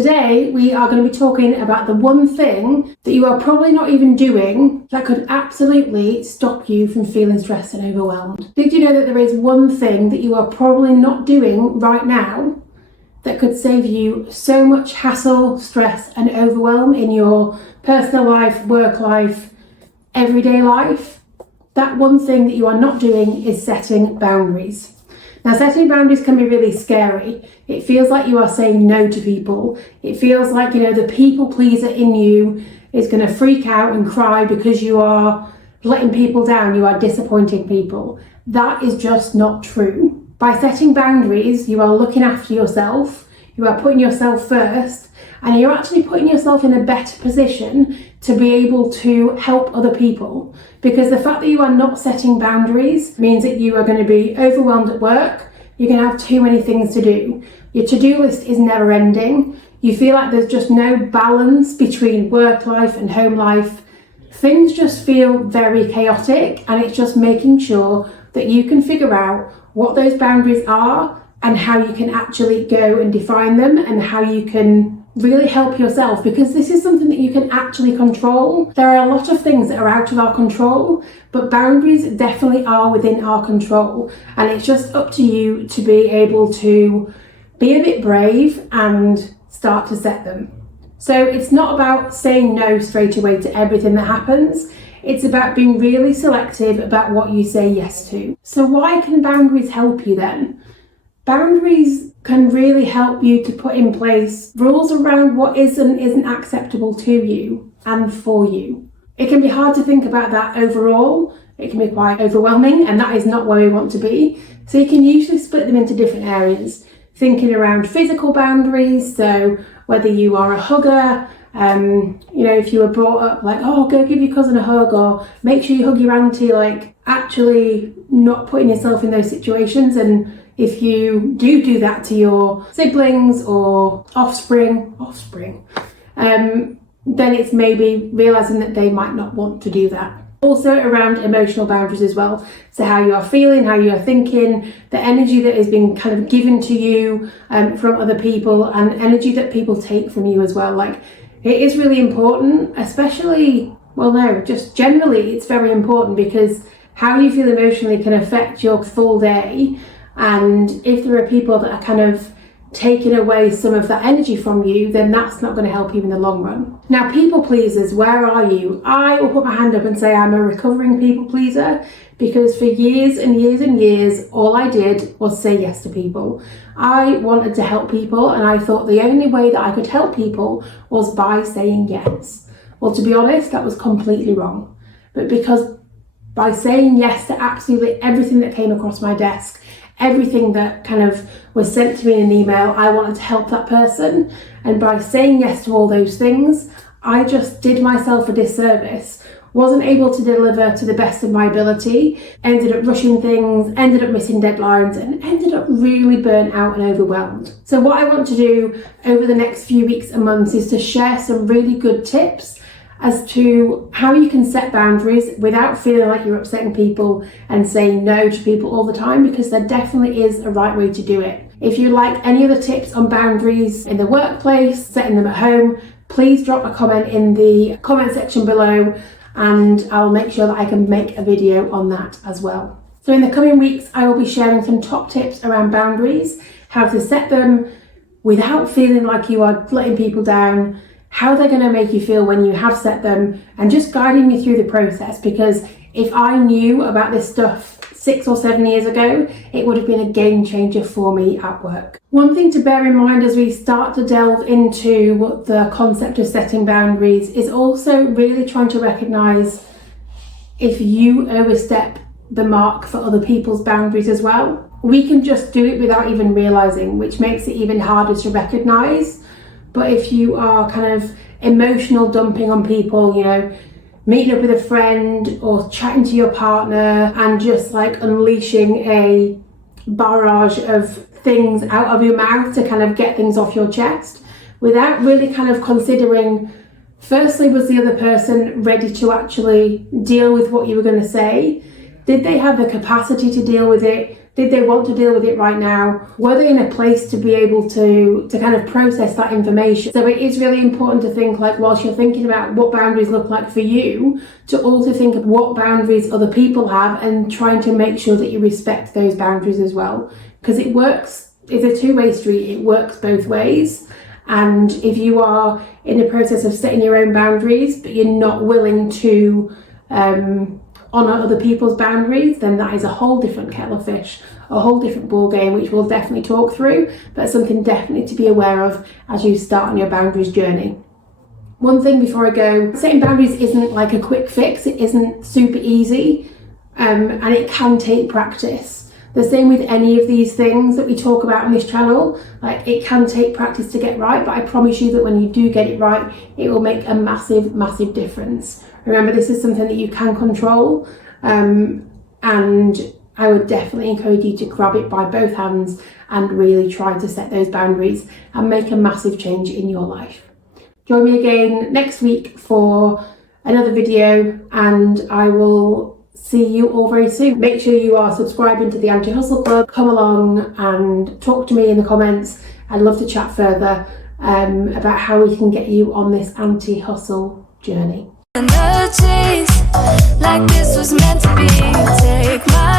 Today, we are going to be talking about the one thing that you are probably not even doing that could absolutely stop you from feeling stressed and overwhelmed. Did you know that there is one thing that you are probably not doing right now that could save you so much hassle, stress, and overwhelm in your personal life, work life, everyday life? That one thing that you are not doing is setting boundaries. Now, setting boundaries can be really scary. It feels like you are saying no to people. It feels like, the people pleaser in you is going to freak out and cry because you are letting people down, you are disappointing people. That is just not true. By setting boundaries, you are looking after yourself, you are putting yourself first, and you're actually putting yourself in a better position to be able to help other people. Because the fact that you are not setting boundaries means that you are going to be overwhelmed at work, you're going to have too many things to do. Your to-do list is never ending. You feel like there's just no balance between work life and home life. Things just feel very chaotic, and it's just making sure that you can figure out what those boundaries are and how you can actually go and define them and how you can really help yourself, because this is something that you can actually control. There are a lot of things that are out of our control, but boundaries definitely are within our control, and it's just up to you to be able to be a bit brave and start to set them. So it's not about saying no straight away to everything that happens. It's about being really selective about what you say yes to. So why can boundaries help you then? Boundaries can really help you to put in place rules around what is and isn't acceptable to you and for you. It can be hard to think about that overall. It can be quite overwhelming, and that is not where we want to be. So you can usually split them into different areas. Thinking around physical boundaries, so whether you are a hugger, if you were brought up like, oh, go give your cousin a hug, or make sure you hug your auntie, like actually not putting yourself in those situations. And if you do that to your siblings or offspring, then it's maybe realising that they might not want to do that. Also around emotional boundaries as well. So how you are feeling, how you are thinking, the energy that is being kind of given to you from other people, and energy that people take from you as well. Like, it is really important, especially, just generally it's very important, because how you feel emotionally can affect your full day. And if there are people that are kind of taking away some of that energy from you, then that's not going to help you in the long run. Now, people pleasers, where are you? I will put my hand up and say I'm a recovering people pleaser, because for years and years and years, all I did was say yes to people. I wanted to help people, and I thought the only way that I could help people was by saying yes. Well, to be honest, that was completely wrong. But because by saying yes to absolutely everything that came across my desk, everything that kind of was sent to me in an email, I wanted to help that person. And by saying yes to all those things, I just did myself a disservice. Wasn't able to deliver to the best of my ability, ended up rushing things, ended up missing deadlines, and ended up really burnt out and overwhelmed. So what I want to do over the next few weeks and months is to share some really good tips as to how you can set boundaries without feeling like you're upsetting people and saying no to people all the time, because there definitely is a right way to do it. If you like any other tips on boundaries in the workplace, setting them at home, please drop a comment in the comment section below, and I'll make sure that I can make a video on that as well. So in the coming weeks, I will be sharing some top tips around boundaries, how to set them without feeling like you are letting people down, how they're going to make you feel when you have set them, and just guiding you through the process. Because if I knew about this stuff 6 or 7 years ago, it would have been a game changer for me at work. One thing to bear in mind as we start to delve into the concept of setting boundaries is also really trying to recognise if you overstep the mark for other people's boundaries as well. We can just do it without even realising, which makes it even harder to recognise. But if you are kind of emotional dumping on people, meeting up with a friend or chatting to your partner and just like unleashing a barrage of things out of your mouth to kind of get things off your chest without really kind of considering, firstly, was the other person ready to actually deal with what you were going to say? Did they have the capacity to deal with it? Did they want to deal with it right now? Were they in a place to be able to kind of process that information? So it is really important to think, like, whilst you're thinking about what boundaries look like for you, to also think of what boundaries other people have and trying to make sure that you respect those boundaries as well. Because it works, it's a two-way street, it works both ways. And if you are in the process of setting your own boundaries, but you're not willing to honour other people's boundaries, then that is a whole different kettle of fish, a whole different ball game, which we'll definitely talk through, but something definitely to be aware of as you start on your boundaries journey. One thing before I go, setting boundaries isn't like a quick fix, it isn't super easy, and it can take practice. The same with any of these things that we talk about on this channel, like it can take practice to get right, but I promise you that when you do get it right, it will make a massive, massive difference. Remember, this is something that you can control, and I would definitely encourage you to grab it by both hands and really try to set those boundaries and make a massive change in your life. Join me again next week for another video, and I will see you all very soon. Make sure you are subscribing to the Anti-Hustle Club. Come along and talk to me in the comments. I'd love to chat further about how we can get you on this anti-hustle journey. Another chase, like this was meant to be. Take my